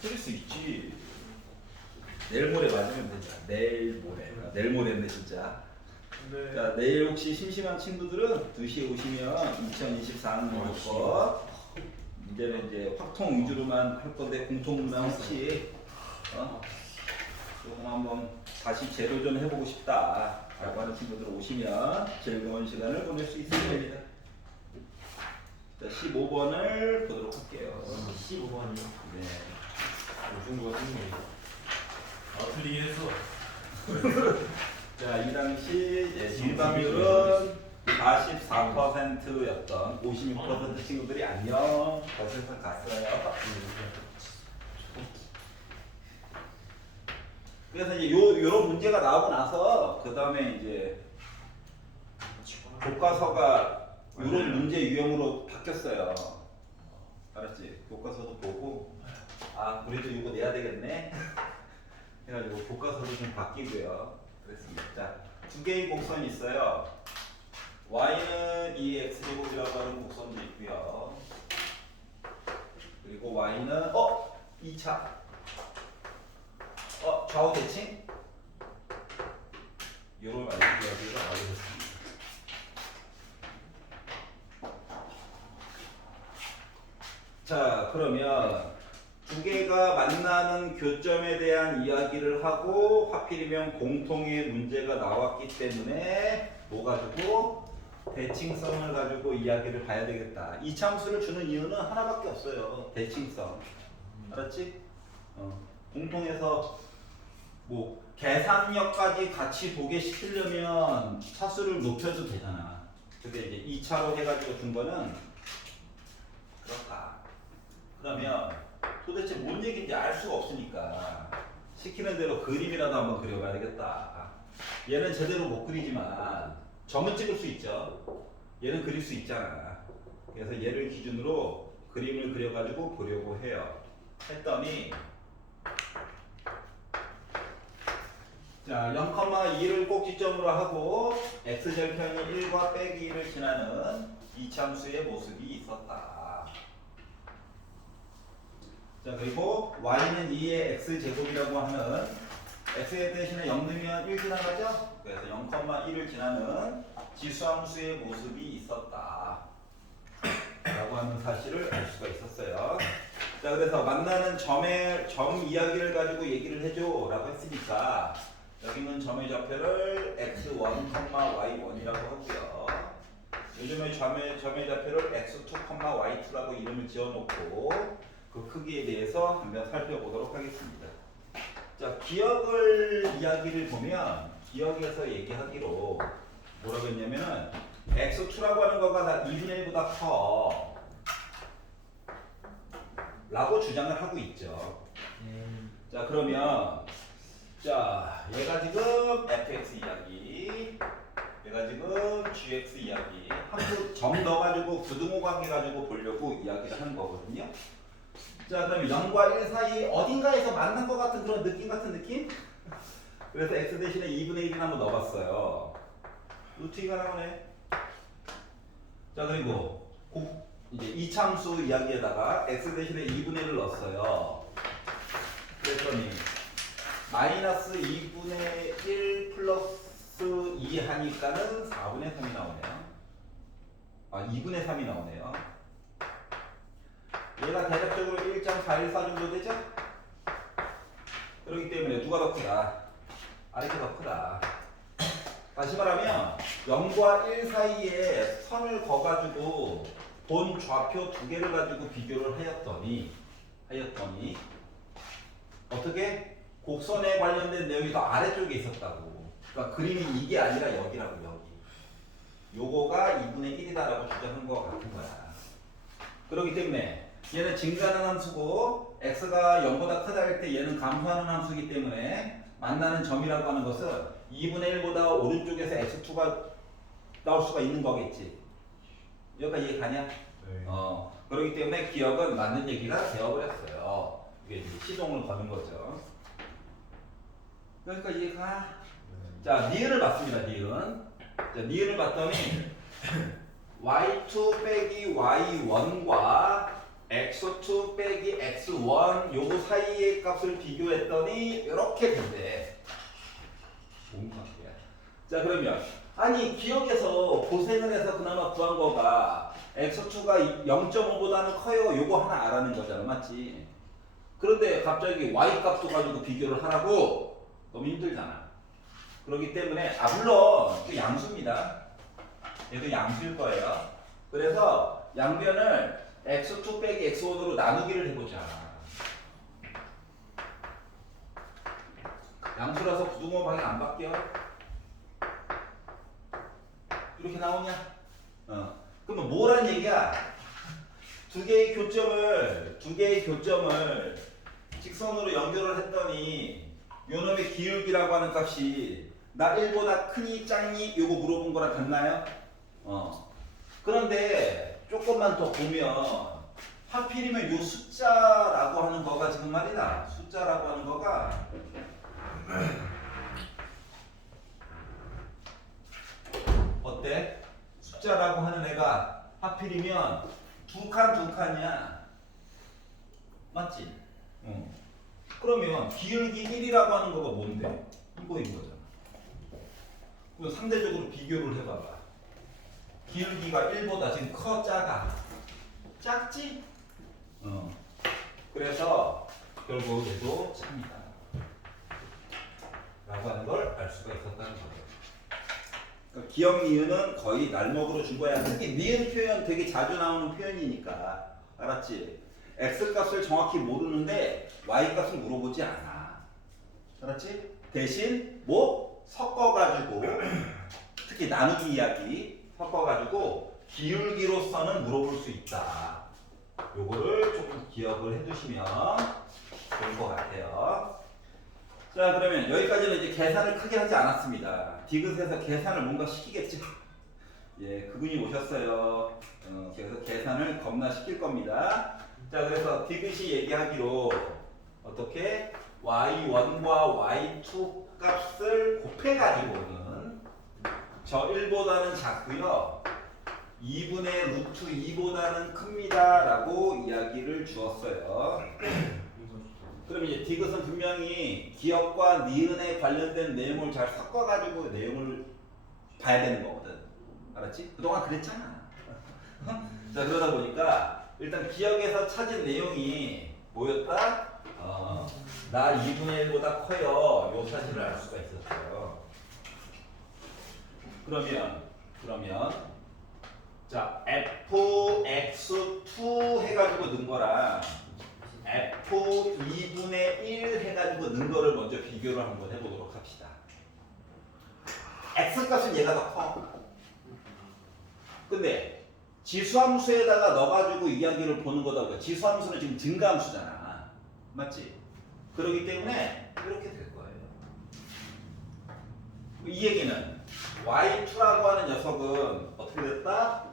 틀릴 수 있지. 내일 모레 맞으면 되죠. 내일 모레. 내일 모레인데 진짜. 네. 자, 내일 혹시 심심한 친구들은 2시에 오시면 2024년 거 이제는 이제 확통 위주로만 할 건데 공통 문항 혹시 조금 한번 다시 재도전 해보고 싶다 라고 하는 친구들 오시면 즐거운 시간을 보낼 수 있을 겁니다. 자, 15번을 보도록 할게요. 15번이요. 네. 요즘 거 틀리네. 틀리긴 했어. 자, 이 당시 일반율은 44%였던 56% 친구들이 안녕 거기서 갔어요. 그래서 이제 요런 문제가 나오고 나서 그 다음에 이제 교과서가 요런 문제 유형으로 바뀌었어요. 알았지? 교과서도 보고 아 우리도 이거 내야 되겠네 해가지고 교과서도 좀 바뀌고요. 그랬습니다. 자, 두 개의 곡선이 있어요. y는 2x제곱이라고 하는 곡선도 있고요. 그리고 y는 2차 좌우 대칭 요런 이야기가 나오겠습니다. 자, 그러면 두 개가 만나는 교점에 대한 이야기를 하고 하필이면 공통의 문제가 나왔기 때문에 뭐 가지고 대칭성을 가지고 이야기를 봐야 되겠다. 이참수를 주는 이유는 하나밖에 없어요. 대칭성. 알았지? 공통에서 뭐 계산력까지 같이 보게 시키려면 차수를 높여도 되잖아. 근데 이제 2차로 해가지고 준 거는 그렇다. 그러면 도대체 뭔 얘기인지 알 수가 없으니까 시키는 대로 그림이라도 한번 그려봐야 되겠다. 얘는 제대로 못 그리지만 점은 찍을 수 있죠. 얘는 그릴 수 있잖아. 그래서 얘를 기준으로 그림을 그려가지고 보려고 해요. 했더니 자, 0,2를 꼭지점으로 하고 x절편이 1과 빼기 1을 지나는 이참수의 모습이 있었다. 자, 그리고 y는 2의 x제곱이라고 하는 x에 대신에 0 넣으면 1 지나가죠? 그래서 0,1을 지나는 지수함수의 모습이 있었다 라고 하는 사실을 알 수가 있었어요. 자, 그래서 만나는 점 이야기를 가지고 얘기를 해줘 라고 했으니까 여기는 점의 좌표를 x1, y1이라고 하고요. 요즘에 점의 좌표를 x2, y2라고 이름을 지어놓고 그 크기에 대해서 한번 살펴보도록 하겠습니다. 자, 기억을 이야기를 보면 기억에서 얘기하기로 뭐라고 했냐면은 x2라고 하는 거가 다 2분의 1보다 커 라고 주장을 하고 있죠. 자, 그러면 자, 얘가 지금 fx 이야기, 얘가 지금 gx 이야기 한번 점 넣어가지고 부등호 관계 가지고 보려고 이야기를 하는 거거든요. 자, 그럼 0과 1 사이 어딘가에서 만난 것 같은 그런 느낌 같은 느낌? 그래서 x 대신에 2분의 1을 한번 넣어봤어요. 루트 2가 나오네. 자, 그리고 이제 이참수 이야기에다가 x 대신에 2분의 1을 넣었어요. 그랬더니 마이너스 2분의 1 플러스 2 하니까는 4분의 3이 나오네요. 2분의 3이 나오네요. 얘가 대략적으로 1.414 정도 되죠? 그렇기 때문에 누가 더 크다? 아래가 더 크다. 다시 말하면 0과 1 사이에 선을 그어가지고 본 좌표 두 개를 가지고 비교를 하였더니 어떻게? 곡선에 관련된 내용이 더 아래쪽에 있었다고. 그러니까 그림이 이게 아니라 여기라고, 여기. 요거가 2분의 1이다라고 주장한 것 같은 거야. 그렇기 때문에 얘는 증가하는 함수고 x가 0보다 크다 할 때 얘는 감소하는 함수이기 때문에 만나는 점이라고 하는 것은 2분의 1보다 오른쪽에서 x2가 나올 수가 있는 거겠지. 여기까지 이해가냐? 네. 그렇기 때문에 기억은 맞는 얘기가 되어버렸어요. 이게 이제 시동을 거는 거죠. 그러니까 이해가? 자, 니은을 봤습니다. 니은. 자, 니은을 봤더니 y2 빼기 y1과 x2 빼기 x x1 요거 사이의 값을 비교했더니 이렇게 된대. 뭔 값이야? 자 그러면 아니 기억에서 고생을 해서 그나마 구한 거가 x2가 0.5보다는 커요. 요거 하나 알아낸 거잖아, 맞지? 그런데 갑자기 y 값도 가지고 비교를 하라고? 너무 힘들잖아. 그렇기 때문에 물론 또 양수입니다. 얘도 양수일 거예요. 그래서 양변을 x2 빼기 x1으로 나누기를 해보자. 양수라서 부등호 방향 안 바뀌어. 이렇게 나오냐? 그러면 뭐란 얘기야? 두 개의 교점을 직선으로 연결을 했더니 요놈의 기울기라고 하는 값이 나 1보다 크니 작니? 요거 물어본 거랑 같나요? 그런데 조금만 더 보면 하필이면 요 숫자라고 하는 거가 지금 말이다. 숫자라고 하는 거가 어때? 숫자라고 하는 애가 하필이면 두 칸이야. 맞지? 그러면 기울기 1이라고 하는 거가 뭔데? 이거인 거잖아. 그럼 상대적으로 비교를 해봐봐. 기울기가 1보다 지금 커, 작아? 작지? 그래서 결국 얘도 참이다. 라고 하는 걸 알 수가 있었다는 거예요. 그러니까 기억 니은은 거의 날먹으로 준 거야. 특히 니은 표현 되게 자주 나오는 표현이니까. 알았지? x 값을 정확히 모르는데 y 값을 물어보지 않아. 알았지? 대신 뭐 섞어가지고 특히 나누기 이야기 섞어가지고 기울기로서는 물어볼 수 있다. 요거를 조금 기억을 해두시면 좋을 것 같아요. 자 그러면 여기까지는 이제 계산을 크게 하지 않았습니다. 디귿에서 계산을 뭔가 시키겠죠. 예, 그분이 오셨어요. 그래서 계산을 겁나 시킬 겁니다. 자 그래서 디귿이 얘기하기로 어떻게 y1과 y2 값을 곱해가지고는 저 1보다는 작고요 2분의 루트 2보다는 큽니다 라고 이야기를 주었어요. 그럼 이제 디귿은 분명히 기억과 니은에 관련된 내용을 잘 섞어가지고 내용을 봐야 되는 거거든. 알았지? 그동안 그랬잖아. 자 그러다 보니까 일단 기억에서 찾은 내용이 뭐였다? 나 2분의 1보다 커요. 요 사실을 알 수가 있었어요. 그러면 자 fx2 해가지고 넣은 거랑 f 2분의 1 해가지고 넣은 거를 먼저 비교를 한번 해보도록 합시다. x 값은 얘가 더 커. 근데 지수함수에다가 넣어가지고 이야기를 보는 거다 보니까 지수함수는 지금 증가함수잖아. 맞지? 그렇기 때문에 이렇게 될 거예요. 이 얘기는 y2라고 하는 녀석은 어떻게 됐다?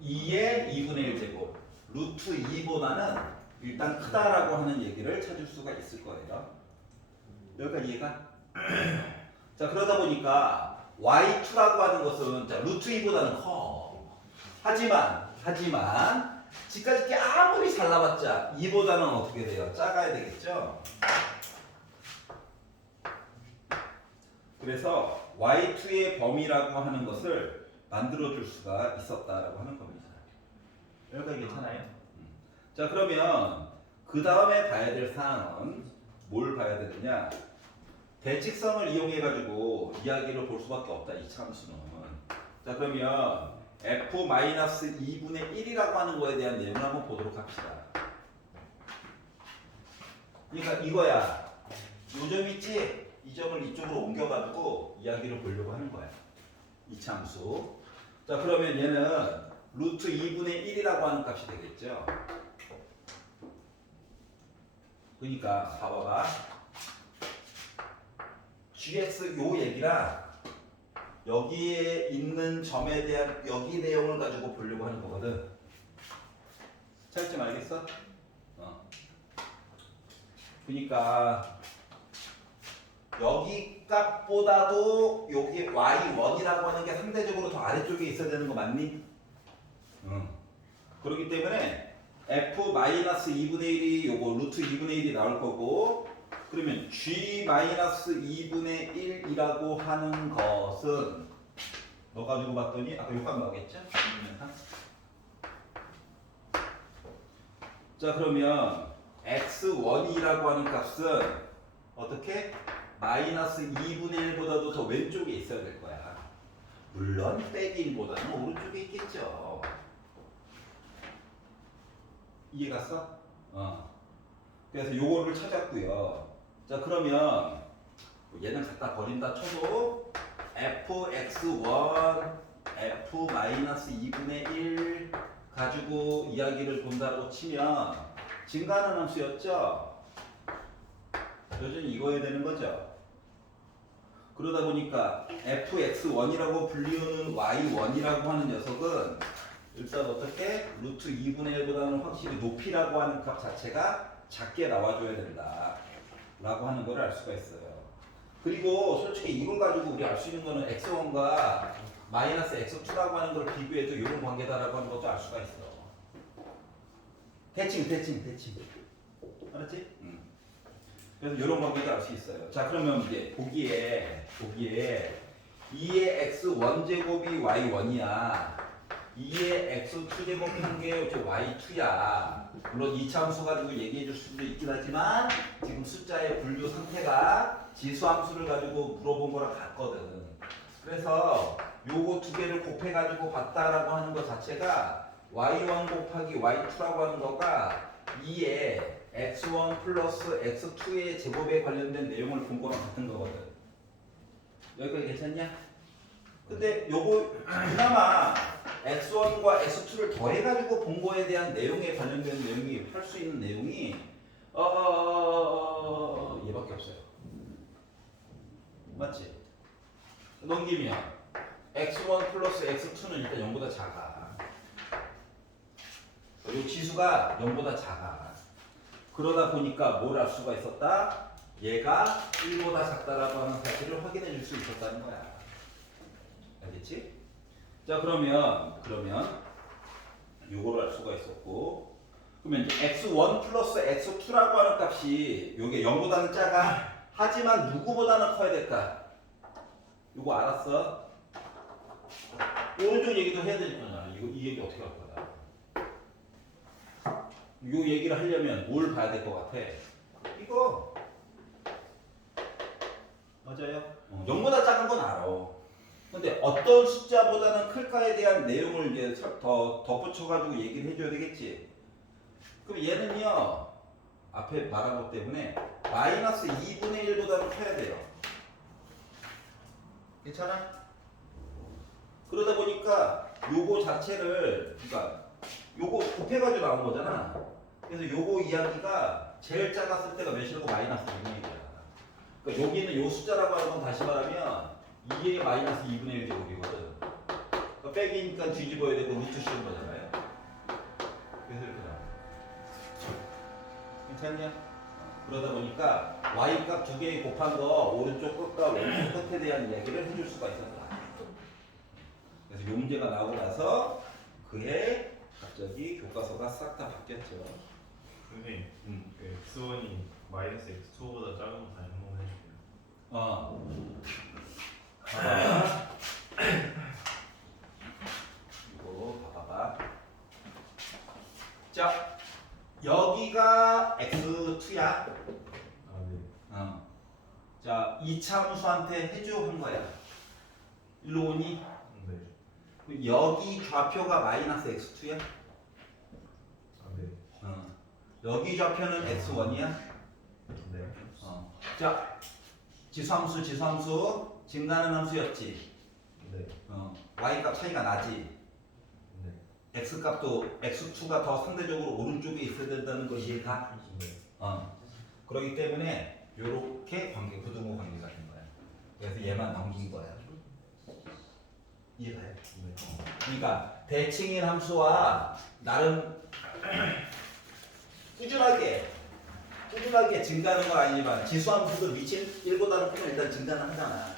2의 2분의 1제곱 루트 2보다는 일단 크다라고 하는 얘기를 찾을 수가 있을 거예요. 여기까지 이해가? 자 그러다 보니까 y2라고 하는 것은 자, 루트 2보다는 커. 하지만 지금까지 게 아무리 잘나봤자 2보다는 어떻게 돼요? 작아야 되겠죠? 그래서 y2의 범위라고 하는 것을 만들어줄 수가 있었다라고 하는 겁니다. 여기까지 괜찮아요? 자 그러면 그 다음에 봐야 될 사항은 뭘 봐야 되느냐? 대칙성을 이용해 가지고 이야기를 볼 수밖에 없다 이 참수는. 자 그러면 f-2분의 1이라고 하는 거에 대한 내용을 한번 보도록 합시다. 그러니까 이거야. 요 점 있지? 이 점을 이쪽으로 옮겨가지고 이야기를 보려고 하는 거야. 이 참수. 자 그러면 얘는 루트 2분의 1이라고 하는 값이 되겠죠. 그러니까 봐봐봐. gx 요 얘기랑 여기에 있는 점에 대한 여기 내용을 가지고 보려고 하는 거거든. 차이점 알겠어? 그러니까 여기 값보다도 여기 y1이라고 하는 게 상대적으로 더 아래쪽에 있어야 되는 거 맞니? 그렇기 때문에 f 마이너스 2분의 1이 요거 루트 2분의 1이 나올 거고 그러면 g 마이너스 2분의 1이라고 하는 것은 너 가지고 봤더니 아까 요값 나오겠죠? 자 그러면 x1이라고 하는 값은 어떻게? 마이너스 2분의 1보다도 더 왼쪽에 있어야 될 거야. 물론 빼기 1보다는 오른쪽에 있겠죠. 이해 갔어? 그래서 요거를 찾았고요. 자 그러면 얘는 갖다 버린다 쳐도 fx1 f-2분의 1 가지고 이야기를 본다고 치면 증가하는 함수였죠? 여전히 이거야 되는 거죠? 그러다 보니까 fx1이라고 불리우는 y1이라고 하는 녀석은 일단 어떻게? 루트 2분의 1보다는 확실히 높이라고 하는 값 자체가 작게 나와줘야 된다 라고 하는 걸 알 수가 있어요. 그리고 솔직히 이걸 가지고 우리 알 수 있는 거는 x1과 마이너스 x2라고 하는 걸 비교해도 이런 관계다라고 하는 것도 알 수가 있어. 대칭 알았지? 그래서 이런 관계도 알 수 있어요. 자 그러면 이제 보기에 2의 x1 제곱이 y1이야. 2의 x2 제곱한 게 y2야. 물론 이차 함수 가지고 얘기해 줄 수도 있긴 하지만 지금 숫자의 분류 상태가 지수 함수를 가지고 물어본 거랑 같거든. 그래서 요거 두 개를 곱해 가지고 봤다라고 하는 것 자체가 y1 곱하기 y2라고 하는 거가 2의 x1 플러스 x2의 제곱에 관련된 내용을 본 거랑 같은 거거든. 여기까지 괜찮냐? 근데 요거 그나마 x1과 x2를 더해가지고 본 거에 대한 내용에 관련된 내용이 할 수 있는 내용이 얘밖에 없어요. 맞지? 넘기면 x1 플러스 x2는 일단 0보다 작아. 이 지수가 0보다 작아. 그러다 보니까 뭘 알 수가 있었다? 얘가 1보다 작다라고 하는 사실을 확인해 줄 수 있었다는 거야. 알겠지? 자 그러면 요거를 알 수가 있었고 그러면 이제 x1 플러스 x2라고 하는 값이 요게 0보다는 작아. 하지만 누구보다는 커야 될까? 요거 알았어? 오른쪽 얘기도 해야 될 거잖아. 이 얘기 어떻게 할 거야? 요 얘기를 하려면 뭘 봐야 될 것 같아? 이거 맞아요? 0보다 작은 건 알아. 근데 어떤 숫자보다는 클까에 대한 내용을 이제 더 덧붙여가지고 얘기를 해줘야 되겠지. 그럼 얘는요 앞에 말한 것 때문에 마이너스 2분의 1보다는 커야 돼요. 괜찮아? 그러다 보니까 요거 자체를 그러니까 요거 곱해가지고 나온 거잖아. 그래서 요거 이야기가 제일 작았을 때가 몇이라고? 마이너스 2분의 1이야. 그러니까 여기는 요 숫자라고 하는 건 다시 말하면 2의 마이너스 2분의 1 제곱이거든. 그러니까 빼기니까 뒤집어야 되고 루트 씌운 거잖아요. 그래서 이렇게 나와. 괜찮냐? 그러다 보니까 y 값 두 개 곱한 거 오른쪽 끝과 왼쪽 끝에 대한 이야기를 해줄 수가 있었다. 그래서 이 문제가 나오고 나서 그해 갑자기 교과서가 싹 다 바뀌었죠. 선생님, 그 x1이 마이너스 x2보다 작은 거 다시 한번 해주세요. 봐봐. 이거 봐봐. 자, 여기가 x2야. 아 네. 자, 이차함수한테 해줘 한 거야. 일로 오니? 네. 여기 좌표가 마이너스 x2야. 아 네. 여기 좌표는 x1이야. 네. 자, 지수함수 증가하는 함수였지. 네. y 값 차이가 나지. 네. x 값도 x2가 더 상대적으로 오른쪽에 있어야 된다는 거 이해가? 네. 그렇기 때문에 요렇게 관계 부등호 관계가 된 거야. 그래서 얘만 넘긴 거야. 이해가요? 네. 그러니까 대칭인 함수와 나름 꾸준하게 증가하는 건 아니지만 지수함수도 미친 1보다는 크면 일단 증가는 하잖아.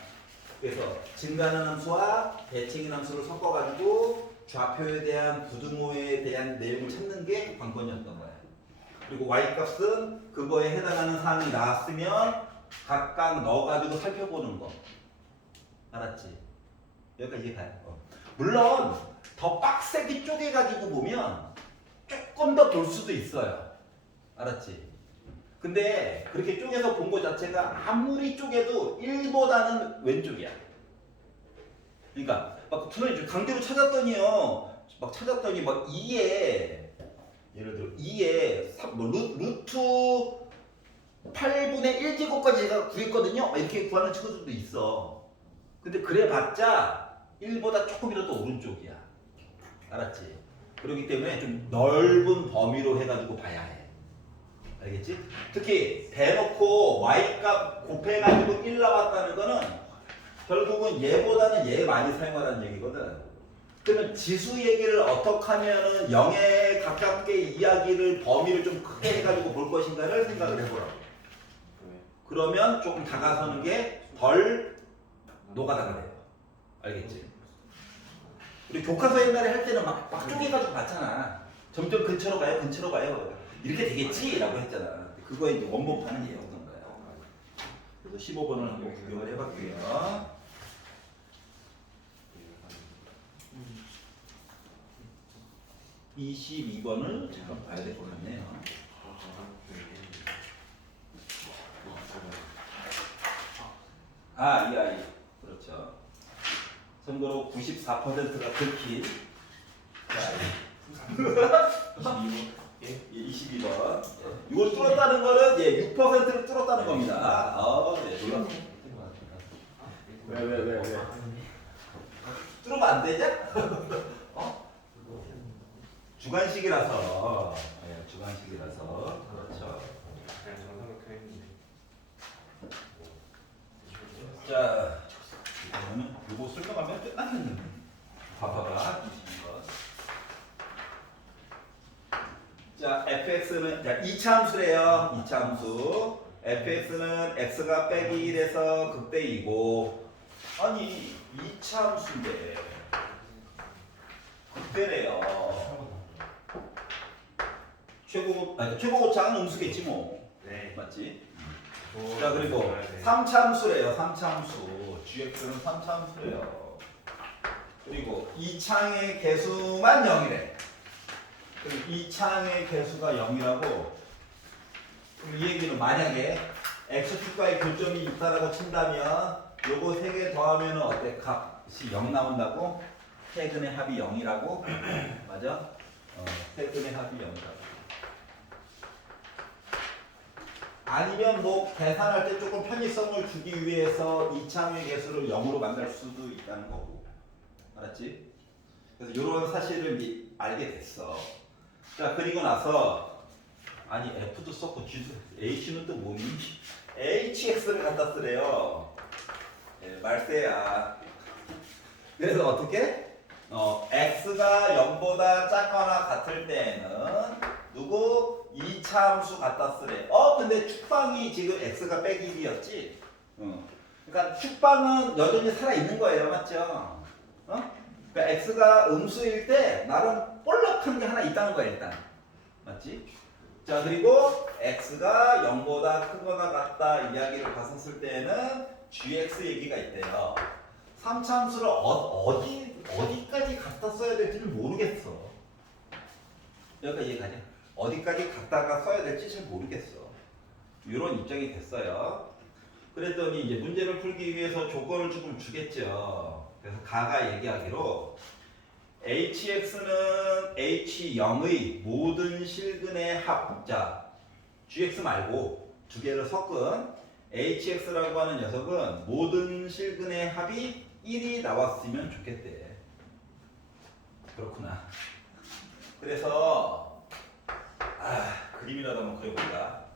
그래서 증가하는 함수와 대칭인 함수를 섞어가지고 좌표에 대한 부등호에 대한 내용을 찾는 게 관건이었던 거야. 그리고 y값은 그거에 해당하는 사항이 나왔으면 각각 넣어가지고 살펴보는 거. 알았지? 여기까지 이해가요? 물론 더 빡세게 쪼개가지고 보면 조금 더 볼 수도 있어요. 알았지? 근데 그렇게 쪼개서 본 거 자체가 아무리 쪼개도 1보다는 왼쪽이야. 그러니까 막 선생님 강제로 찾았더니요. 막 찾았더니 막 2에 예를 들어 2에 루트 8분의 1제곱까지 제가 구했거든요. 막 이렇게 구하는 친구들도 있어. 근데 그래봤자 1보다 조금이라도 오른쪽이야. 알았지? 그렇기 때문에 좀 넓은 범위로 해가지고 봐야 해. 알겠지? 특히 대놓고 y값 곱해가지고 1 나왔다는 거는 결국은 얘보다는 얘 많이 사용하라는 얘기거든. 그러면 지수 얘기를 어떻게 하면은 0에 가깝게 이야기를 범위를 좀 크게 해가지고 볼 것인가를 생각을 해보라고. 그러면 조금 다가서는 게 덜 노가다가 돼요. 알겠지? 우리 교과서 옛날에 할 때는 막 쪼개가지고 봤잖아. 점점 근처로 가요, 근처로 가요. 이렇게 되겠지? 라고 했잖아. 그거에 이제 원본판은 얘였던 거예요. 그래서 15번을 한번 구경을 해봤고요. 22번을 잠깐 봐야 될 것 같네요. 이 아이. 그렇죠. 참고로 94%가 들킨 예, 22번. 이걸 뚫었다는 거는 6%를 뚫었다는 겁니다. 네, 놀랐어. 왜? 뚫으면 안 되냐? 주관식이라서. 주관식이라서. 그렇죠. 자, 이거는 요거 설명하면 끝났는 봐봐봐. 22번. 자, fx는 이차함수래요. 이차함수. fx는 x가 빼기 1에서 극대 2고 아니 이차함수인데 극대래요. 최고고차는 음수겠지 뭐. 네. 맞지? 자, 그리고 3차함수래요. 3차함수. gx는 3차함수래요. 그리고 이 창의 개수만 0이래. 그럼 이 창의 개수가 0이라고. 그럼 이 얘기는 만약에 x축과의 교점이 있다라고 친다면 요거 3개 더하면 어때? 값이 0 나온다고? 세근의 합이 0이라고? 맞아? 세근의 합이 0이라고. 아니면 뭐 계산할 때 조금 편의성을 주기 위해서 이차의 개수를 0으로 만들 수도 있다는 거고. 알았지? 그래서 이런 사실을 알게 됐어. 자, 그리고 나서 아니 F도 썼고 G도 H는 또 뭐니? HX를 갖다 쓰래요. 말세야. 그래서 어떻게? X가 0보다 작거나 같을 때에는 누구? 2차 함수 갖다 쓰래. 근데 축방이 지금 x가 빼기 1이었지? 그러니까 축방은 여전히 살아있는 거예요. 맞죠? 그러니까 x가 음수일 때 나름 볼락한 게 하나 있다는 거야 일단. 맞지? 자, 그리고 x가 0보다 크거나 같다 이야기를 갔었을 때는 gx 얘기가 있대요. 3차 함수를 어디까지 갖다 써야 될지는 모르겠어. 여기까지 이해가냐? 어디까지 갖다가 써야 될지 잘 모르겠어. 이런 입장이 됐어요. 그랬더니 이제 문제를 풀기 위해서 조건을 조금 주겠죠. 그래서 가가 얘기하기로 hx는 h0의 모든 실근의 합자 gx 말고 두 개를 섞은 hx라고 하는 녀석은 모든 실근의 합이 1이 나왔으면 좋겠대. 그렇구나. 그래서 그림이라도 한번 그려볼까?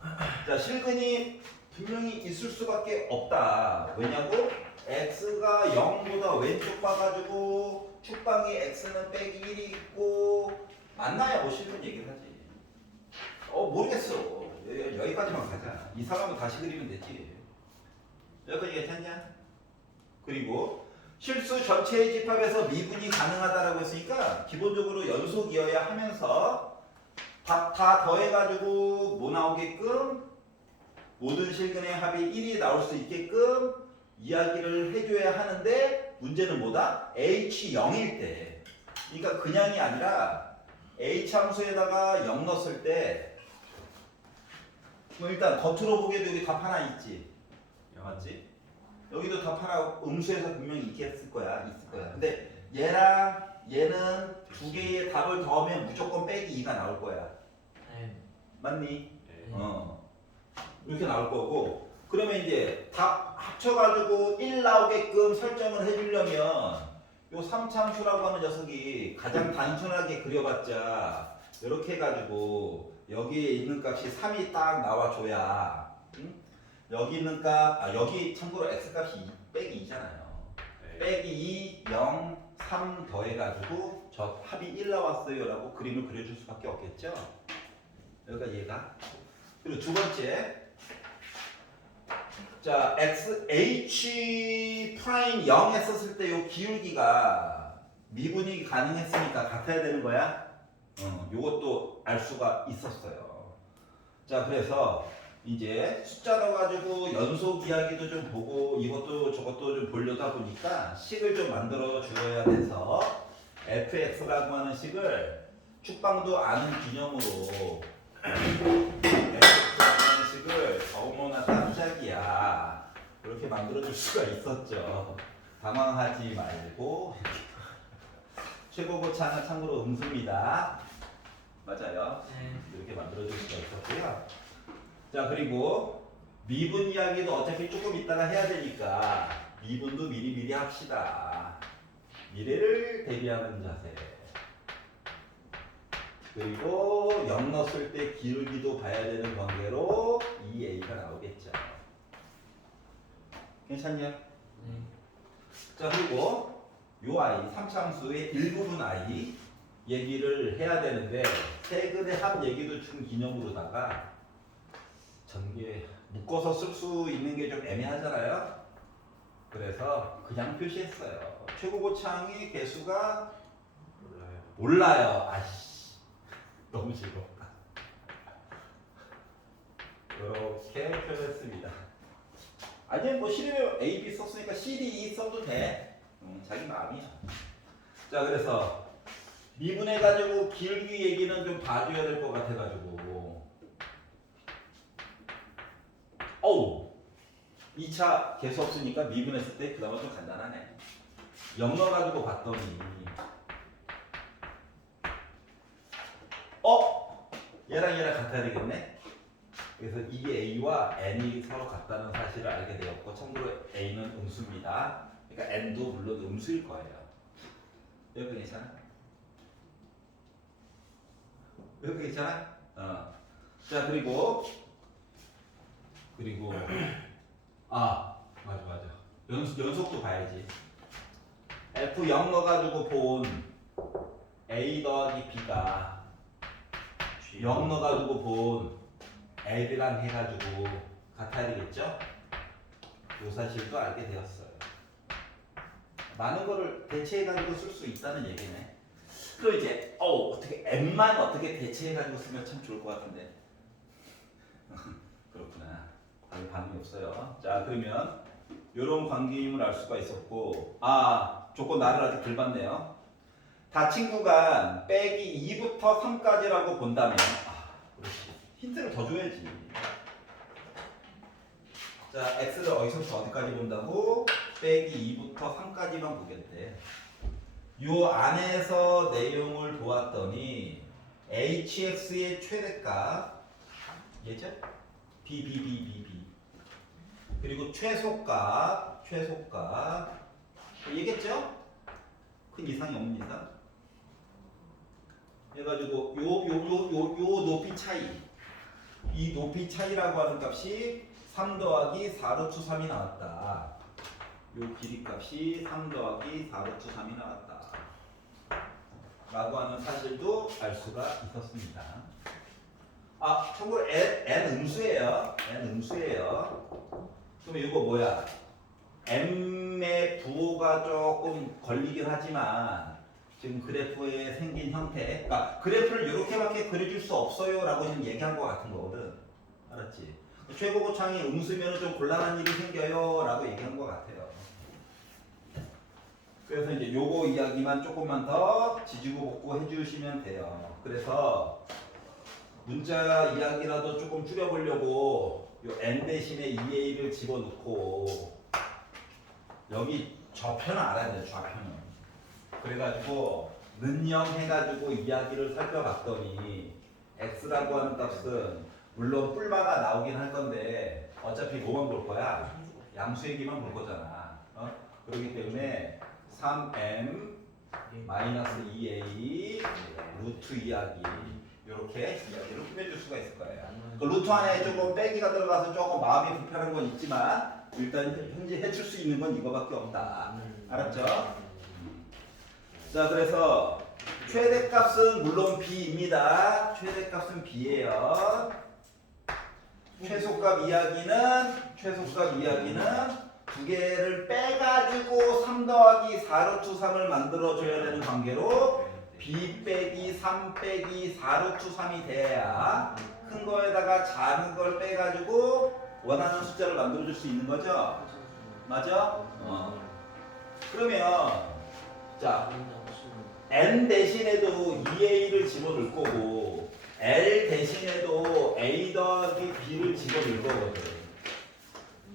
자, 실근이 분명히 있을 수밖에 없다. 왜냐고? x가 0보다 왼쪽 봐가지고 축방이 x는 빼기 1이 있고 맞나요? 뭐 실근 얘기를 하지. 모르겠어. 여기까지만 가자. 이상하면 다시 그리면 되지. 여기까지 괜찮냐? 그리고 실수 전체의 집합에서 미분이 가능하다라고 했으니까 기본적으로 연속이어야 하면서 다 더해가지고 뭐 나오게끔 모든 실근의 합이 1이 나올 수 있게끔 이야기를 해줘야 하는데 문제는 뭐다? h0일 때 그러니까 그냥이 아니라 h 함수에다가 0 넣었을 때 뭐 일단 겉으로 보기에도 여기 답 하나 있지 맞지? 여기도 답 하나 음수에서 분명히 있겠을 거야 있을 거야 근데 얘랑 얘는 두 개의 답을 더하면 무조건 빼기 2가 나올 거야 네. 맞니? 네. 이렇게 나올 거고 그러면 이제 답 합쳐가지고 1 나오게끔 설정을 해주려면 요 삼참수라고 하는 녀석이 가장 단순하게 그려봤자 이렇게 해가지고 여기에 있는 값이 3이 딱 나와줘야 응? 여기 있는 값, 여기 참고로 x값이 빼기 2잖아요 네. 빼기 2, 0, 3 더해가지고 저 합이 1 나왔어요 라고 그림을 그려줄 수밖에 없겠죠 여기가 얘가 그리고 두 번째 자 x, h 프라임 0 했었을 때 요 기울기가 미분이 가능했으니까 같아야 되는 거야 요것도 알 수가 있었어요 자 그래서 이제 숫자 넣어가지고 연속 이야기도 좀 보고 이것도 저것도 좀 보려다 보니까 식을 좀 만들어 주어야 돼서 fx라고 하는 식을 축방도 아는 기념으로 fx라고 하는 식을 어머나 깜짝이야 이렇게 만들어 줄 수가 있었죠 당황하지 말고 최고고차는 참고로 음수입니다 맞아요 네. 이렇게 만들어 줄 수가 있었고요 자 그리고 미분 이야기도 어차피 조금 있다가 해야 되니까 미분도 미리미리 합시다 미래를 대비하는 자세 그리고 0 넣었을 때 기울기도 봐야 되는 관계로 2a가 나오겠죠 괜찮냐? 네. 자 그리고 요 아이 3차함수의 일부분 아이 얘기를 해야 되는데 세근의 합 얘기도 준 기념으로다가 전개 묶어서 쓸 수 있는 게 좀 애매하잖아요 그래서 그냥 표시했어요 최고고창의 개수가 몰라요 아이씨 너무 즐겁다 이렇게 표현했습니다 아니 뭐 실으면 A, B 썼으니까 C, D, E 써도 돼 자기 마음이야 자 그래서 미분해가지고 기울기 얘기는 좀 봐줘야 될 것 같아가지고 어우 2차 개수 없으니까 미분했을 때 그 다음은 좀 간단하네 0 넣어가지고 봤더니 얘랑 얘랑 같아야 되겠네 그래서 이 A와 N이 서로 같다는 사실을 알게 되었고 참고로 A는 음수입니다 그러니까 N도 물론 음수일 거예요 여기 괜찮아? 여기 괜찮아? 자 그리고 맞아 연속도 봐야지 F0 넣어가지고 본 A 더하기 B가 0 넣어가지고 본 L이랑 해가지고 같아야 되겠죠? 이 사실도 알게 되었어요 많은 거를 대체해가지고 쓸 수 있다는 얘기네 그럼 이제 어떻게 M만 어떻게 대체해가지고 쓰면 참 좋을 것 같은데 그렇구나 반응이 없어요 자 그러면 이런 관계임을 알 수가 있었고 조건 나를 아직 덜 봤네요 닫힌 구간 빼기 2부터 3까지라고 본다면 그렇지 힌트를 더 줘야지 자 x를 어디서부터 어디까지 본다고? 빼기 2부터 3까지만 보겠대 요 안에서 내용을 보았더니 hx의 최대값 얘죠? b 그리고 최소값 얘기했죠? 큰 이상이 없는 이상 해가지고 요 높이 차이 이 높이 차이라고 하는 값이 3 더하기 4루트 3이 나왔다 요 길이 값이 3 더하기 4루트 3이 나왔다 라고 하는 사실도 알 수가 있었습니다 참고로 n 음수예요 그럼 이거 뭐야 m의 부호가 조금 걸리긴 하지만 지금 그래프에 생긴 형태, 그러니까 그래프를 이렇게밖에 그려줄 수 없어요라고 지금 얘기한 것 같은 거거든. 알았지? 최고고창이 음수면 좀 곤란한 일이 생겨요라고 얘기한 것 같아요. 그래서 이제 요거 이야기만 조금만 더 지지고 볶고 해주시면 돼요. 그래서 문자 이야기라도 조금 줄여보려고 요 n 대신에 2a를 집어넣고 여기 좌표는 알아야 돼요. 좌표는. 그래가지고 는영 해가지고 이야기를 살펴봤더니 x라고 하는 값은 물론 뿔마가 나오긴 할 건데 어차피 뭐만 볼 거야? 양수얘기만 볼 거잖아. 그렇기 때문에 3m 마이너스 2a 루트 이야기 이렇게 이야기를 꾸며줄 수가 있을 거예요. 그 루트 안에 조금 빼기가 들어가서 조금 마음이 불편한 건 있지만 일단 현재 해줄 수 있는 건 이거밖에 없다. 알았죠? 자, 그래서 최대값은 물론 b입니다. 최대값은 b예요. 최소값 이야기는 두 개를 빼가지고 3 더하기 4 루트 3을 만들어줘야 되는 관계로 b 빼기 3 빼기 4 루트 3이 돼야 큰 거에다가 작은 걸 빼가지고 원하는 숫자를 만들어줄 수 있는 거죠? 맞아? 그러면 자 n 대신에도 2a를 집어넣을 거고 l 대신에도 a 더하기 b를 집어넣을 거거든.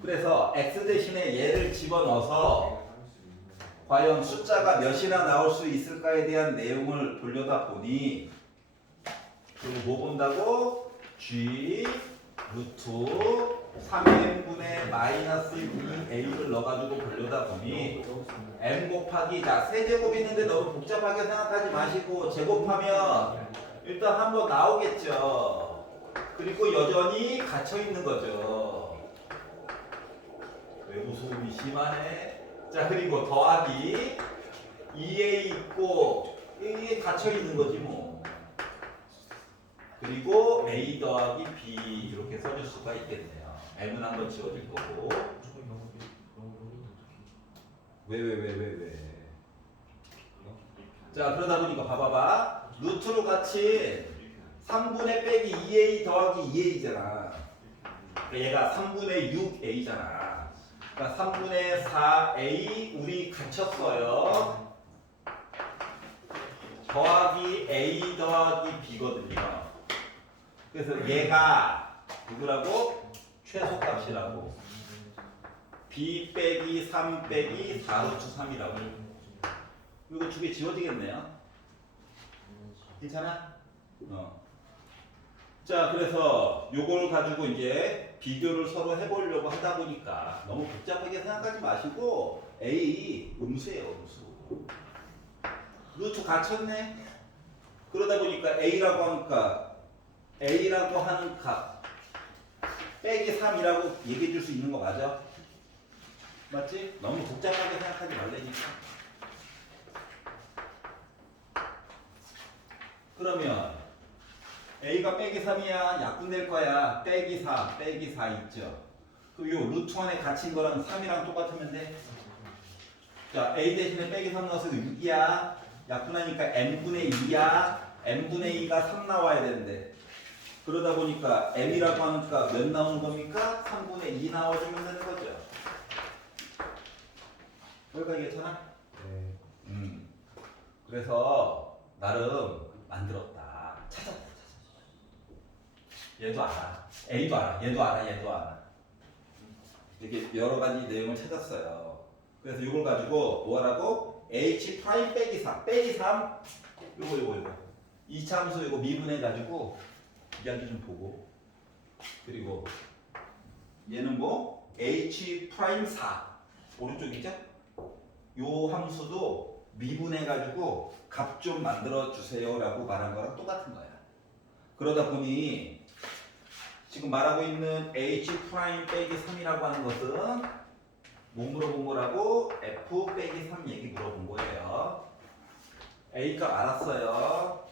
그래서 x 대신에 얘를 집어넣어서 과연 숫자가 몇이나 나올 수 있을까에 대한 내용을 돌려다 보니 그리고 뭐 본다고? g 루트 3n분의 마이너스 2a를 넣어가지고 돌려다 보니 m 곱하기 자 세제곱 있는데 너무 복잡하게 생각하지 마시고 제곱하면 일단 한번 나오겠죠. 그리고 여전히 갇혀 있는 거죠. 외부 소음이 심하네. 자 그리고 더하기 2a 있고 이게 갇혀 있는 거지 뭐. 그리고 a 더하기 b 이렇게 써줄 수가 있겠네요. m은 한번 지워질 거고. 왜? 자 그러다 보니까 봐봐봐. 루트로 같이 3분의 빼기 2a 더하기 2a잖아. 얘가 3분의 6a잖아. 그러니까 3분의 4a 우리 갇혔어요. 더하기 a 더하기 b거든요. 그래서 얘가 누구라고? 최소값이라고. b 빼기 3 빼기 4 루트 3이라고. 이거 두 개 지워지겠네요. 괜찮아? 자, 그래서 요걸 가지고 이제 비교를 서로 해보려고 하다 보니까 너무 복잡하게 생각하지 마시고 A 음수예요, 음수. 루트 갇혔네. 그러다 보니까 A라고 하는 값 빼기 3이라고 얘기해 줄 수 있는 거 맞아? 맞지? 너무 복잡하게 생각하지 말라니까. 그러면 A가 빼기 3이야. 약분될 거야. 빼기 4 있죠. 그럼 요 루트 안에 갇힌 거랑 3이랑 똑같으면 돼. 자, A 대신에 빼기 3 넣어서 6이야. 약분하니까 n분의 2야. n분의 2가 3 나와야 되는데. 그러다 보니까 m이라고 하니까 몇 나오는 겁니까? 3분의 2 나와주면 되는 거죠. 여기까지 괜찮아? 네. 그래서 나름 만들었다. 찾았다. 얘도 알아. A도 알아. 얘도 알아. 이렇게 여러 가지 내용을 찾았어요. 그래서 이걸 가지고 뭐 하라고? H 프라임 빼기 3. 빼기 3. 요거. 이차함수 이거 미분해 가지고 이야기 좀 보고. 그리고 얘는 뭐? H 프라임 4. 오른쪽이죠? 요 함수도 미분해 가지고 값 좀 만들어 주세요라고 말한 거랑 똑같은 거야. 그러다 보니 지금 말하고 있는 h 프라임 빼기 3이라고 하는 것은 뭐 물어본 거라고? f 빼기 3 얘기 물어본 거예요. a 값 알았어요.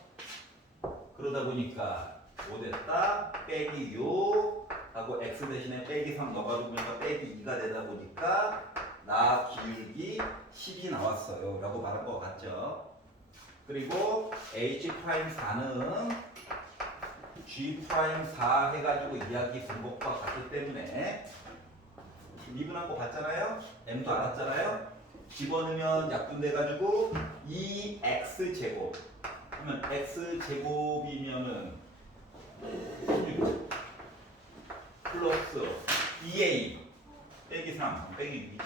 그러다 보니까 뭐 됐다? 빼기 6 하고 x 대신에 빼기 3 넣어가지고 보니까 빼기 2가 되다 보니까 나 기울기 10이 나왔어요 라고 말한 거 같죠. 그리고 H'4는 G'4 해가지고 이야기 분법과 같기 때문에 미분한 거 봤잖아요. M도 알았잖아요. 집어넣으면 약분돼가지고 2x제곱 그러면 x제곱이면은 플러스 2a 빼기 3 빼기 2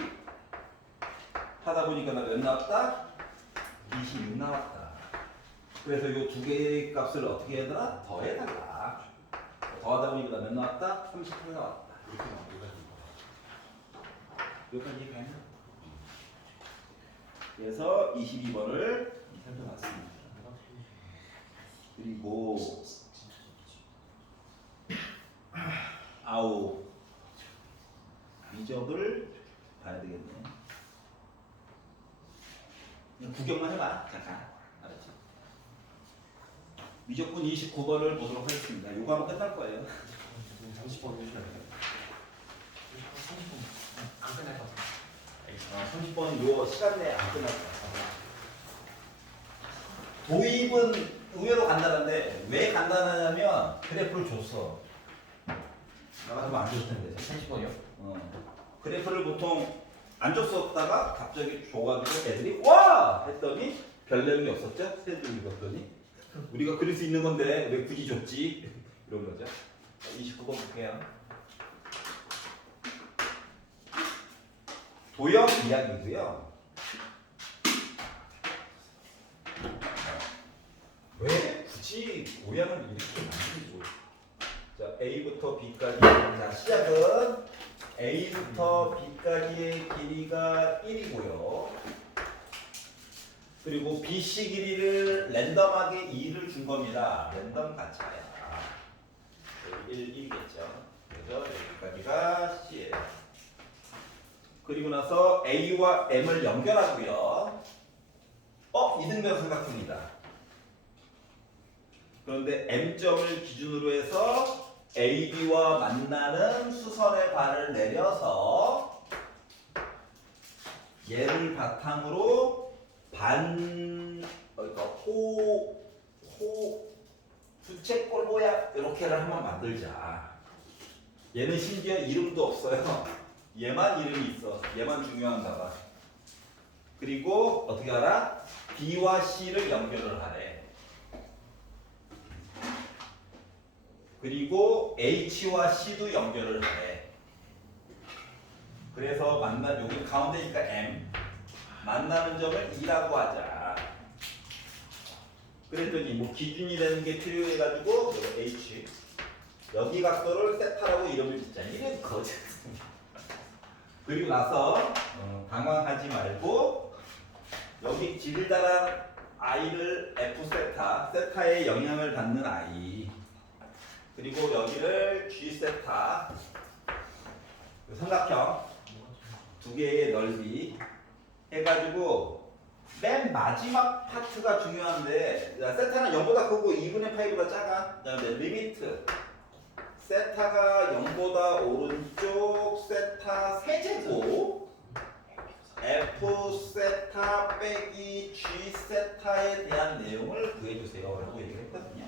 하다 보니까 나 몇 나왔다? 26 나왔다. 그래서 이 두 개의 값을 어떻게 해달라? 더해달라. 더하다 보니까 나 몇 나왔다? 38 나왔다. 이렇게 나옵니다. 여기까지 이해가요? 그래서 22번을 살펴봤습니다. 그리고 아홉 미적을 봐야 되겠네. 그냥 구경만 해봐. 잠깐. 알았지? 미적분 29번을 보도록 하겠습니다. 요거 하면 끝날 거예요. 30번 해주셔야 돼요. 30번 안 끝날 것 같아요. 30번 요 시간 내에 안 끝날 거야. 도입은 의외로 간단한데 왜 간단하냐면 그래프를 줬어. 나 같으면 안 줬을 텐데. 30번이요? 그래프를 보통 안 줬었다가 갑자기 줘가지고 애들이 와! 했더니 별 내용이 없었죠? 세 줄 읽었더니 우리가 그릴 수 있는 건데 왜 굳이 줬지? 이런 거죠. 29번 볼게요. 도형 이야기고요. 왜 굳이 모양을 이렇게 만들고? 자, A부터 B까지. 자, 시작은 A부터 B까지의 길이가 1이고요. 그리고 BC 길이를 랜덤하게 2를 준 겁니다. 랜덤 가차야. 1, 1겠죠. 그래서 여기까지가 C예요. 그리고 나서 A와 M을 연결하고요. 이등변 삼각형이다. 그런데 M점을 기준으로 해서 AB와 만나는 수선의 발을 내려서 얘를 바탕으로 부채꼴 모양 이렇게를 한번 만들자. 얘는 심지어 이름도 없어요. 얘만 이름이 있어. 얘만 중요한가 봐. 그리고 어떻게 알아? B와 C를 연결을 하래. 그리고 H와 C도 연결을 하래. 그래서 여기 가운데니까 M. 만나는 점을 2라고 하자. 그랬더니 뭐 기준이 되는 게 필요해가지고 H. 여기 각도를 세타라고 이름을 짓자. 이런 거짓. 그리고 나서 당황하지 말고 여기 길다란 i를 f 세타, 세타의 영향을 받는 i. 그리고 여기를 g 세타. 삼각형 두 개의 넓이 해가지고 맨 마지막 파트가 중요한데, 세타는 0보다 크고 2분의 파이보다 작아. 그다음에 리미트. 세타가 0보다 오른쪽 세타 세제곱 F 세타 빼기 G 세타에 대한 내용을 구해주세요 라고 얘기를 했거든요.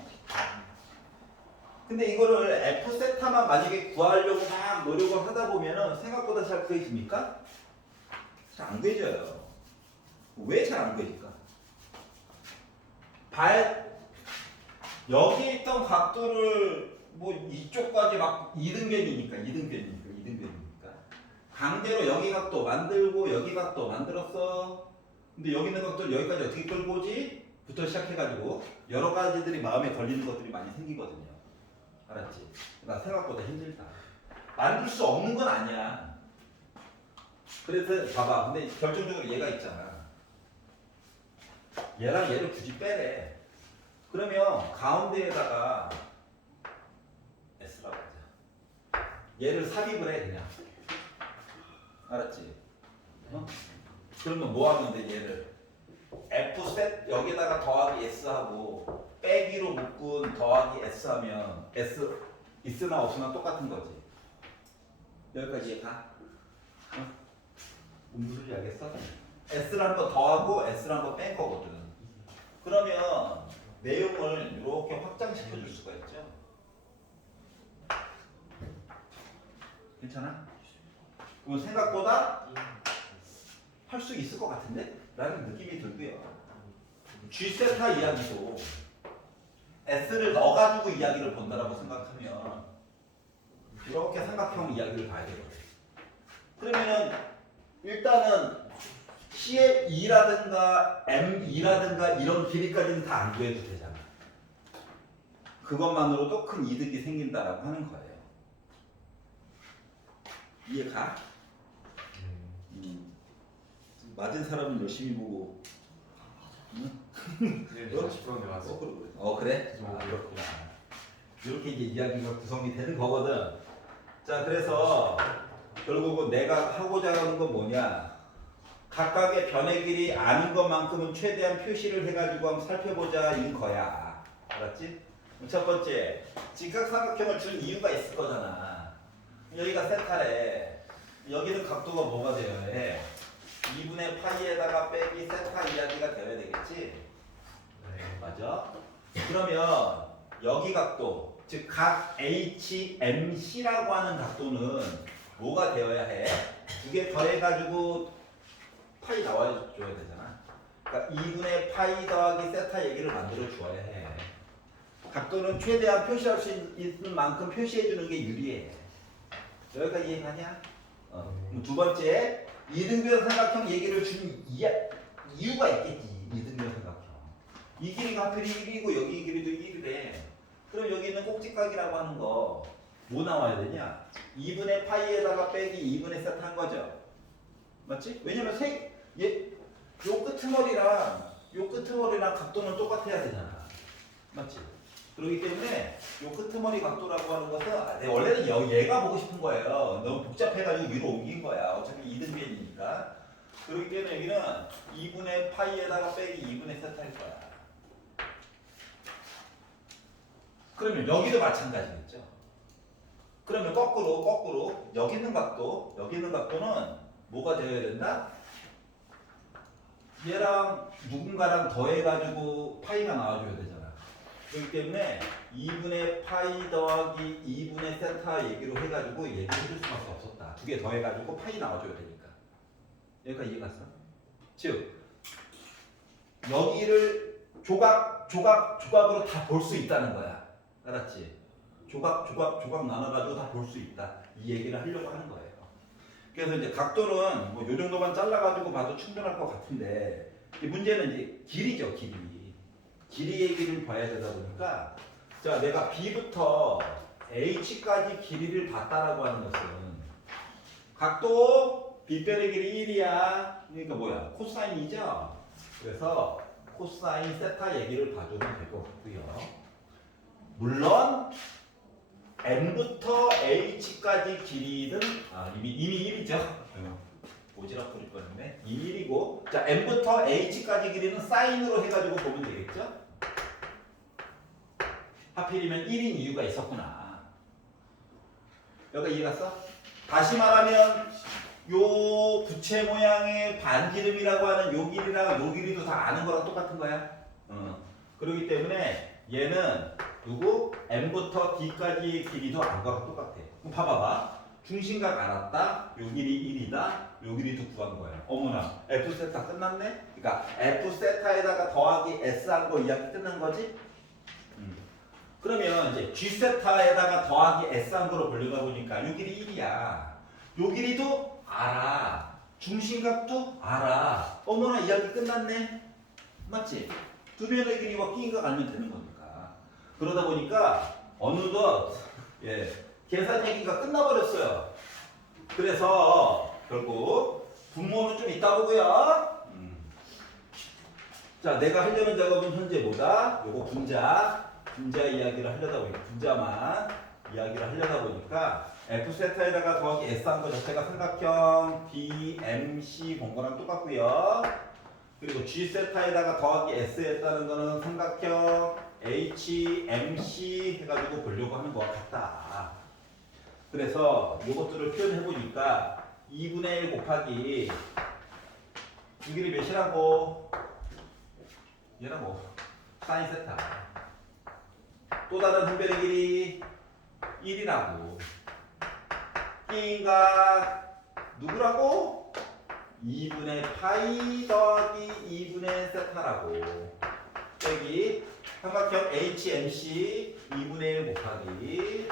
근데 이거를 F 세타만 만약에 구하려고 막 노력을 하다 보면은 생각보다 잘 구해집니까? 잘 안 구해져요. 왜 잘 안 구해질까? 여기 있던 각도를 뭐 이쪽까지 막 이등변이니까 강제로 여기 각도 만들고 여기 각도 만들었어. 근데 여기 있는 각도를 여기까지 어떻게 끌고 오지? 부터 시작해가지고 여러 가지들이 마음에 걸리는 것들이 많이 생기거든요. 알았지? 나 생각보다 힘들다. 만들 수 없는 건 아니야. 그래서 봐봐. 근데 결정적으로 얘가 있잖아. 얘랑 얘를 굳이 빼래. 그러면 가운데에다가 S라고 하자. 얘를 삽입을 해 그냥. 알았지? 그러면 뭐 하면 돼 얘를? F 셋 여기다가 더하기 S 하고 빼기로 묶은 더하기 S 하면 S 있으나 없으나 똑같은 거지. 여기까지 가? 무슨 소리 알겠어? S를 한 번 더하고 S를 한 번 뺀 거거든. 그러면 내용을 이렇게 확장시켜 줄 수가 있죠. 괜찮아? 그럼 생각보다 할 수 있을 것 같은데? 라는 느낌이 들고요. G세타 이야기도 S를 넣어가지고 이야기를 본다라고 생각하면 이렇게 삼각형 이야기를 봐야 되거든. 그러면은 일단은 C의 2라든가 M2라든가 이런 길이까지는 다 안 구해도 되잖아. 그것만으로도 큰 이득이 생긴다라고 하는 거예요. 이해가? 맞은 사람은 열심히 보고. 네, 40%인데 맞어. 그래? 아, 그렇구나. 이렇게 이제 이야기가 구성이 되는 거거든. 자, 그래서 결국은 내가 하고자 하는 건 뭐냐? 각각의 변의 길이 아는 것만큼은 최대한 표시를 해가지고 한번 살펴보자인 거야. 알았지? 첫 번째, 직각삼각형을 준 이유가 있을 거잖아. 여기가 세타래. 여기는 각도가 뭐가 되어야 해? 2분의 파이에다가 빼기 세타 이야기가 되어야 되겠지? 네. 맞아? 그러면 여기 각도, 즉 각 HMC라고 하는 각도는 뭐가 되어야 해? 두 개 더해가지고 파이 나와줘야 되잖아. 그러니까 2분의 파이 더하기 세타 얘기를 만들어 주어야 해. 각도는 최대한 표시할 수 있는 만큼 표시해주는 게 유리해. 여기까지 이해가냐? 그럼 두 번째, 이등변 삼각형 얘기를 준 이유가 있겠지. 이등변 삼각형. 이 길이가 하필 1이고 여기 길이도 1이래. 그럼 여기 있는 꼭지각이라고 하는 거 뭐 나와야 되냐? 2분의 파이에다가 빼기 2분의 세타 한 거죠. 맞지? 왜냐면 요 끄트머리랑 각도는 똑같아야 되잖아. 맞지? 그렇기 때문에 요 끄트머리 각도라고 하는 것은 원래는 얘가 보고 싶은 거예요. 너무 복잡해가지고 위로 옮긴 거야. 어차피 이등변이니까. 그렇기 때문에 여기는 2분의 파이에다가 빼기 2분의 세타일 거야. 그러면 여기도 마찬가지겠죠. 그러면 거꾸로 여기 있는 각도는 뭐가 되어야 된다? 얘랑 누군가랑 더해가지고 파이가 나와줘야 되잖아. 그렇기 때문에 2분의 파이 더하기 2분의 세타 얘기로 해가지고 얘기를 해줄 수밖에 없었다. 두 개 더해가지고 파이 나와줘야 되니까. 여기까지 이해 갔어? 즉 여기를 조각으로 다 볼 수 있다는 거야. 알았지? 조각 나눠가지고 다 볼 수 있다. 이 얘기를 하려고 하는 거예요. 그래서 이제 각도는 뭐 요 정도만 잘라가지고 봐도 충분할 것 같은데 문제는 이제 길이죠, 길이 얘기를 봐야 되다 보니까 자, 내가 B부터 H까지 길이를 봤다라고 하는 것은 각도 B변의 길이 1이야. 그러니까 뭐야? 코사인이죠? 그래서 코사인 세타 얘기를 봐주면 될 것 같고요. 물론 M부터 H까지 길이는 이미 1이죠. 오지랖 부릴 뻔했네. 이미 1이고 자 M부터 H까지 길이는 사인으로 해가지고 보면 되겠죠. 하필이면 1인 이유가 있었구나. 여기가 이해 갔어? 다시 말하면 요 부채 모양의 반지름이라고 하는 요 길이랑 요 길이도 다 아는 거랑 똑같은 거야. 그렇기 때문에 얘는 누구? M부터 D까지의 길이도 안 거랑 똑같아. 그럼 봐봐봐. 중심각 알았다. 요 길이 1이다. 요 길이도 구한 거야. 어머나. F 세타 끝났네? 그러니까 F 세타에다가 더하기 S 한 거 이야기 끝난 거지? 그러면 이제 G 세타에다가 더하기 S 한 거로 벌려다 보니까 요 길이 1이야. 요 길이도 알아. 중심각도 알아. 어머나 이야기 끝났네? 맞지? 두 변의 길이와 끼인각 알면 되는 겁니까? 그러다 보니까 어느덧 계산 얘기가 끝나버렸어요. 그래서 결국 분모는 좀 이따 보고요. 자, 내가 하려는 작업은 현재 뭐다? 요거 분자 이야기를 하려다 보니까 분자만 이야기를 하려다 보니까 F 세타에다가 더하기 S 한 거 자체가 삼각형 BMC 본 거랑 똑같고요. 그리고 G 세타에다가 더하기 S 했다는 거는 삼각형 HMC 해가지고 보려고 하는 것 같다. 그래서 이것들을 표현해 보니까 2분의 1 곱하기 이 길이 몇이라고? 얘라고. 사인 세타. 또 다른 분별의 길이 1이라고. B가 누구라고? 2분의 파이 더하기 2분의 세타라고. 여기 삼각형 HMC 2분의 1 곱하기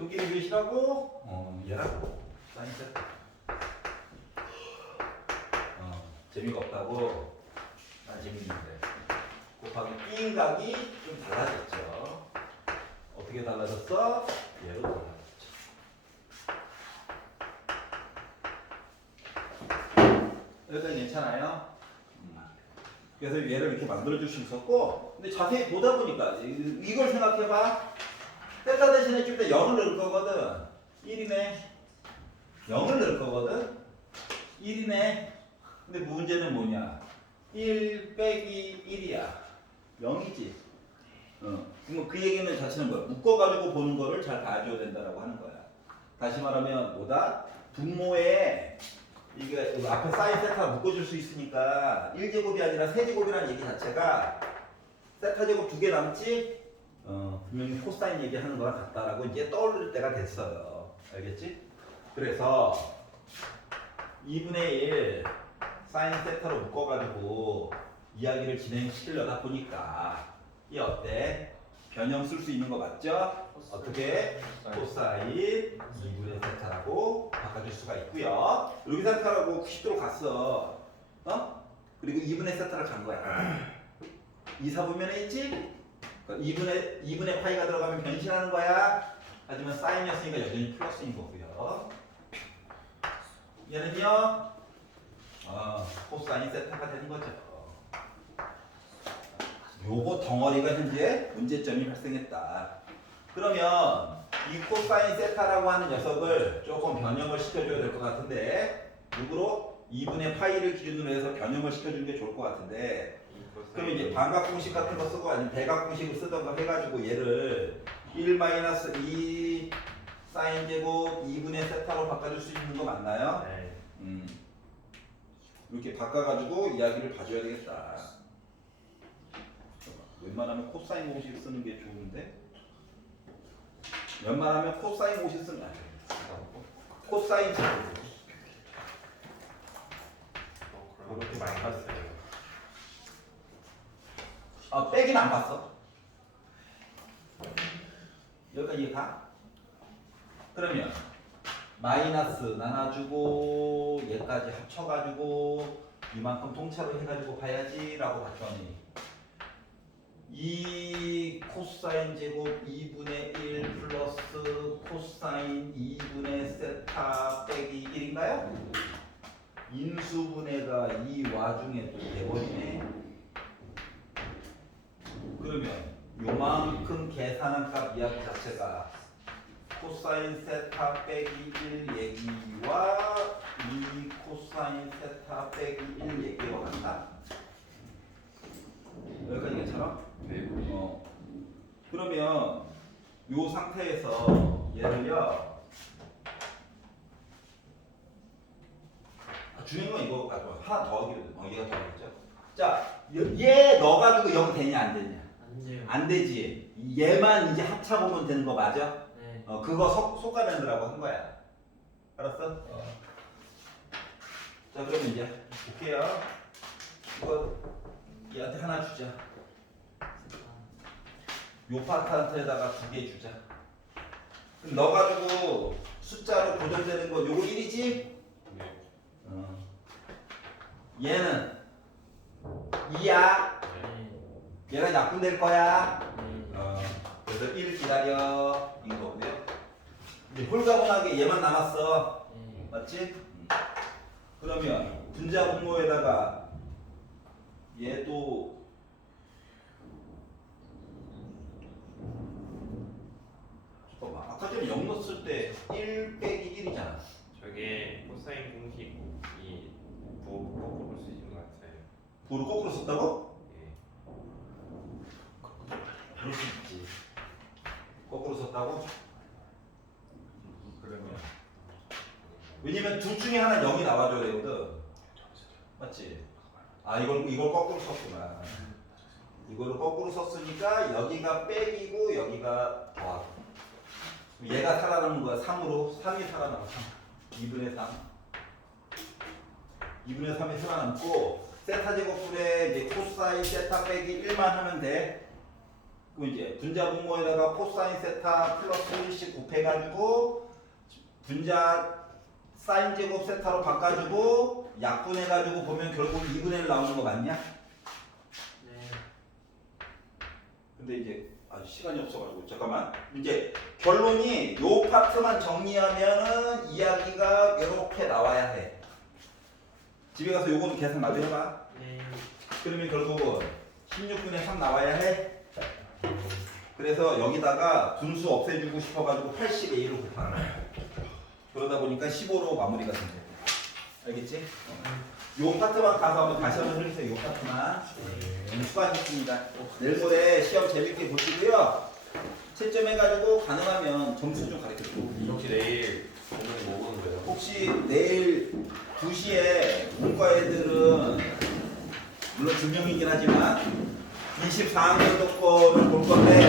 여기는 몇이라고? 얘라고. 사인 세타. 재미가 없다고? 난 재밌는데. 곱하기 B인 각이 좀 달라졌죠. 어떻게 달라졌어? 얘로 달라졌죠. 여기까지 괜찮아요? 그래서 얘를 이렇게 만들어줄 수 있었고, 근데 자세히 보다 보니까 이걸 생각해봐. 세타 대신에 좀 이따 0을 넣을 거거든. 1이네. 0을 넣을 거거든. 1이네. 근데 문제는 뭐냐? 1 빼기 1이야. 0이지. 그럼 그 얘기는 자체는 뭐야? 묶어가지고 보는 거를 잘 봐줘야 된다라고 하는 거야. 다시 말하면 뭐다? 분모에 이게 앞에 사인 세타 묶어줄 수 있으니까 1제곱이 아니라 세제곱이라는 얘기 자체가 세타 제곱 2개 남지? 분명히 코사인 얘기하는 거랑 같다라고 이제 떠올릴 때가 됐어요. 알겠지? 그래서 2분의 1 사인 세타로 묶어가지고 이야기를 진행시키려다 보니까 이 어때? 변형 쓸 수 있는 거 맞죠? 어떻게? 코사인 2분의 세타라고 바꿔줄 수가 있고요. 여기 세타라고 90도로 갔어. 그리고 2분의 세타를 간 거야. 2, 4분면에 있지? 2분의 파이가 들어가면 변신하는 거야. 하지만 사인이었으니까 여전히 플러스인 거고요. 얘는요? 코사인 세타가 되는 거죠. 요거 덩어리가 현재 문제점이 발생했다. 그러면 이 코사인 세타라고 하는 녀석을 조금 변형을 시켜줘야 될 것 같은데 누구로? 2분의 파이를 기준으로 해서 변형을 시켜주는 게 좋을 것 같은데 그러면 이제 반각 공식 같은 거 쓰고 아니면 대각 공식을 쓰던가 해가지고 얘를 1-2 사인 제곱 2분의 세타로 바꿔줄 수 있는 거 맞나요? 네. 이렇게 바꿔가지고 이야기를 봐줘야 되겠다. 웬만하면 코사인 공식 쓰는 게 좋은데 웬만하면 코사인 공식 쓰는 게 안 돼. 코사인 제곱 그렇게 많이 봤어요. 빼기는 안 봤어. 여기까지 이해 가? 그러면 마이너스 나눠주고 얘까지 합쳐가지고 이만큼 통째로 해가지고 봐야지 라고 봤더니 이 코사인 제곱 2분의 1 플러스 코사인 2분의 세타 빼기 1인가요? 인수분해가 이 와중에 또 돼버리네. 그러면 요만큼 계산한 값 이야기 자체가 코사인 세타 빼기 1 얘기와 이 코사인 세타 빼기 1 얘기와 같다? 여기까지 괜찮아? 네. 그러면 요 상태에서 얘를요 중요한 건 이거 가지고 하나 더 하기로 얘가 더 하겠죠? 자, 얘 넣어가지고 0 되냐 안 되냐? 안 돼요. 안 되지. 얘만 이제 합쳐보면 되는 거 맞아? 네. 그거 속아내느라고 한 거야. 알았어? 자, 그러면 이제 볼게요. 이거 얘한테 하나 주자. 요 파트한테다가 2개 주자. 그럼 넣어가지고 숫자로 고정되는 거 요거 1이지? 네. 얘는 2야. 네. 얘가 약분될 거야. 네. 그래서 1 기다려. 이거 거고요. 이제 홀가분하게 얘만 남았어. 네. 맞지? 그러면 분자 분모에다가 얘도 잠깐만. 아까 전에 0 넣었을 때 1 빼기 1이잖아. 저게 코사인 공식이 거꾸로 쓰신 것 같아요. 부를 거꾸로 썼다고? 예. 그럴 수 있지. 거꾸로 썼다고? 그러면 왜냐면 둘 중에 하나 0이 나와줘야 되거든. 맞지? 아 이걸 거꾸로 썼구나. 이거를 거꾸로 썼으니까 여기가 빼기고 여기가 더하고. 얘가 살아남는 거야. 3으로 3이 살아남아. 2분의 3. 2분의 3이 살아남고 세타 제곱분의 이제 코사인 세타 빼기 1만 하면 돼. 그럼 이제 분자 분모에다가 코사인 세타 플러스 1씩 곱해가지고 분자 사인 제곱 세타로 바꿔주고 약분해가지고 보면 결국 2분의 1 나오는 거 맞냐? 네. 근데 이제 시간이 없어가지고 잠깐만. 이제 결론이 요 파트만 정리하면은 이야기가 이렇게 나와야 해. 집에 가서 요거는 계산 나도 해봐. 네. 그러면 결국은 16분의 3 나와야 해. 그래서 여기다가 분수 없애주고 싶어가지고 80에 1을 곱하는 거야. 그러다 보니까 15로 마무리가 된다. 알겠지? 요 파트만 가서 한번 다시 한번 해주세요. 요 파트만. 오늘 수고하셨습니다. 내일 모레 시험 재밌게 보시고요. 채점해가지고 가능하면 점수 좀 가르쳐주고. 혹시 내일 오늘 뭐 보는 거예요? 혹시 내일 2시에 문과 애들은 물론 2명이긴 하지만 24학년도 거를 볼 건데